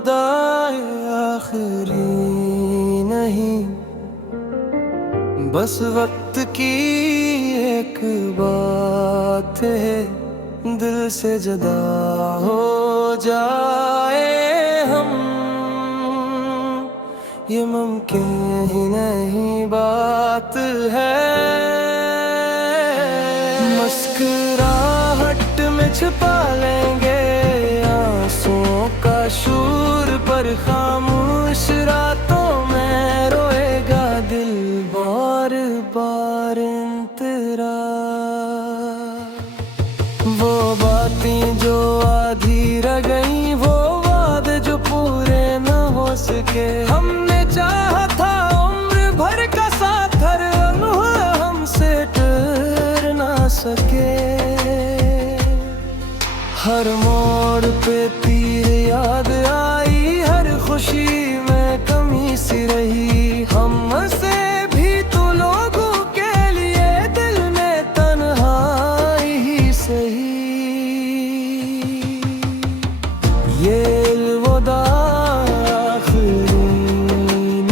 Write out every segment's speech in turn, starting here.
दाए आखिरी नहीं, बस वक्त की एक बात है, दिल से जुदा हो जाए हम, ये मुमकिन ही नहीं बात है। मुस्कुराहट में छुपा लेंगे आंसुओं का शूर, पर खामोश रातों में रोएगा दिल बार बार इंतज़ार। वो बातें जो आधी रह गई, वो वादे जो पूरे न हो सके, हमने चाहा था उम्र भर का साथ, हर लम्हा हमसे टूट ना सके। हर मोड़ पे तीर याद आई, हर खुशी में कमी सी रही, हमसे भी तो लोगों के लिए दिल में तन्हाई ही सही। ये अलविदा आखिरी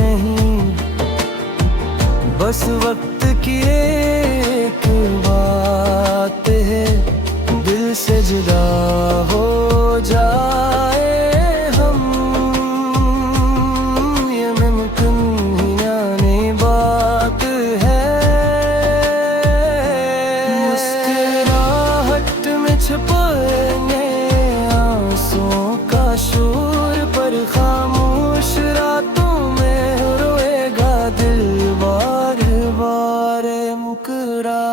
नहीं, बस वक्त की एक बात है, दिल से जुदा हो जाए हम, ये मुमकिन ही नहीं बात है। मुस्कुराहट में छुपाएंगे आंसुओं का शोर, पर खामोश रातों में रोएगा दिल बार बार मुकरा।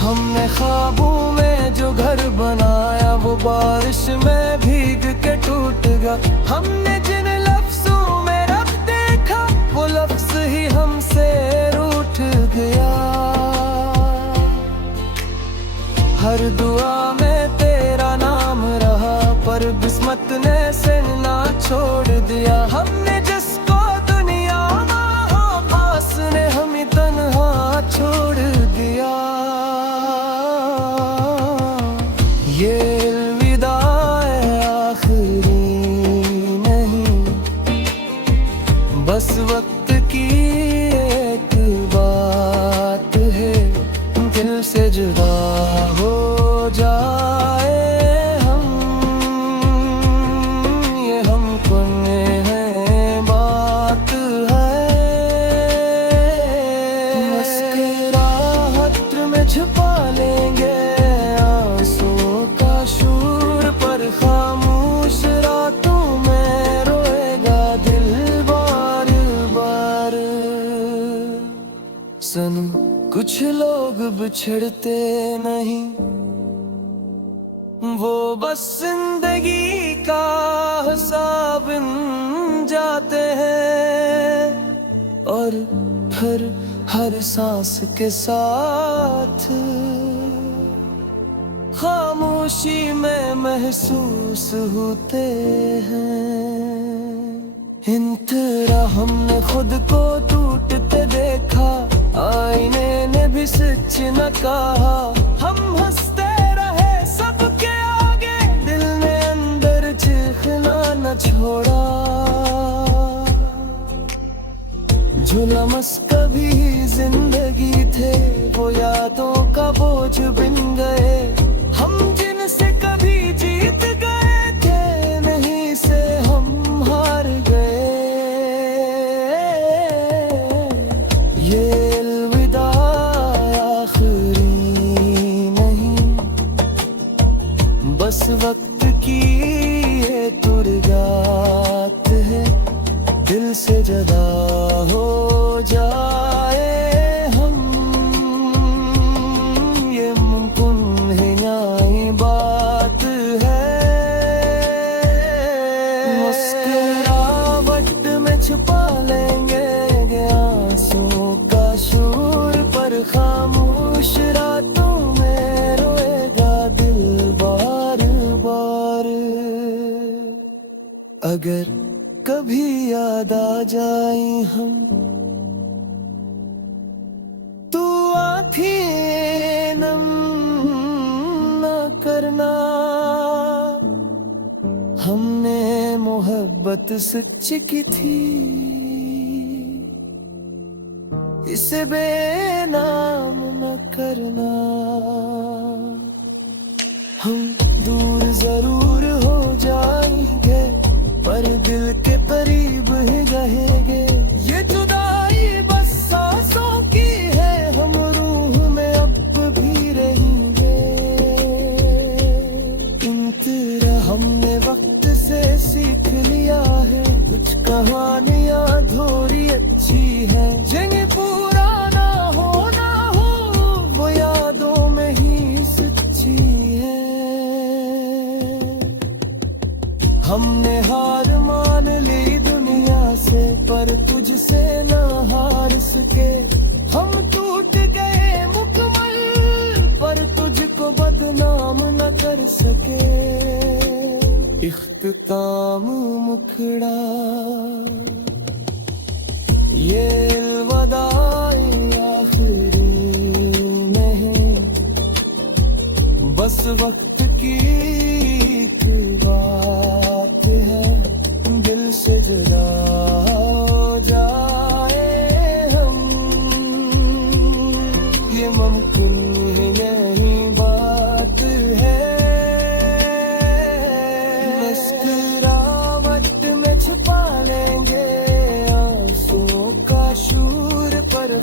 हमने ख्वाबों में जो घर बनाया, वो बारिश में भीग के टूट गया। हमने जिन लफ्जों में रब देखा, वो लफ्ज ही हमसे रूठ गया। हर दुआ में तेरा नाम रहा, पर किस्मत ने से ना छोड़ दिया। हमने जिसको दुनिया पास ने हमें तन्हा छोड़ दिया। ये अलविदा आखिरी नहीं, बस वक्त की एक बात है, दिल से जुदा हो जाए हम, ये हमको है बात है। मुस्कुराहट में छुपा लेंगे आंसुओं का शूर, पर खामोश रातों में रोएगा दिल बार बार। सनम कुछ लोग बिछड़ते नहीं, वो बस जिंदगी का हिसाब बन जाते हैं, और फिर हर सांस के साथ खामोशी में महसूस होते हैं। इन तरह हमने खुद को टूटते देखा, आईने ने भी सच न कहा। हम हंसते रहे सबके आगे, दिल ने अंदर चीखना न छोड़ा। जो लम्हे कभी जिंदगी थे, वो यादों का बोझ बन गए। हम जिनसे कभी जीत गए थे, नहीं से हम हार गए। ये अलविदा आखिरी नहीं, बस वक्त की ये तुरगात है, दिल से जुदा हो जाए हम, ये मुमकिन है यही बात है। मुस्कुराहट में छुपा लेंगे आंसुओं का शोर, पर खामोश रातों में रोएगा दिल बार बार। अगर कभी याद आ जाए हम, तू आँखें नम न करना, मोहब्बत सच की थी, इसे बेनाम न करना। हम दूर जरूर हो जाएंगे पर दिल के करीब ही रहेंगे। ये जुदाई बस सांसों की है, हम रूह में अब भी रहेंगे। इन तरह हमने वक्त से सीख लिया है, कुछ कहानियां थोड़ी अच्छी है। जिन्हें पुराना होना हो वो यादों में ही सच्ची है। हमने हार मान ली दुनिया से पर तुझसे न हार सके। हम टूट गए मुकम्मल पर तुझको बदनाम न कर सके। इख्तिताम मुखड़ा ये अलविदाई आखिरी नहीं, बस वक्त की एक बात है। दिल से जुदा हो जाए हम, ये मुमकिन ही नहीं बात है। मुस्कुराहट में छुपा लेंगे आंसुओं का शूर पर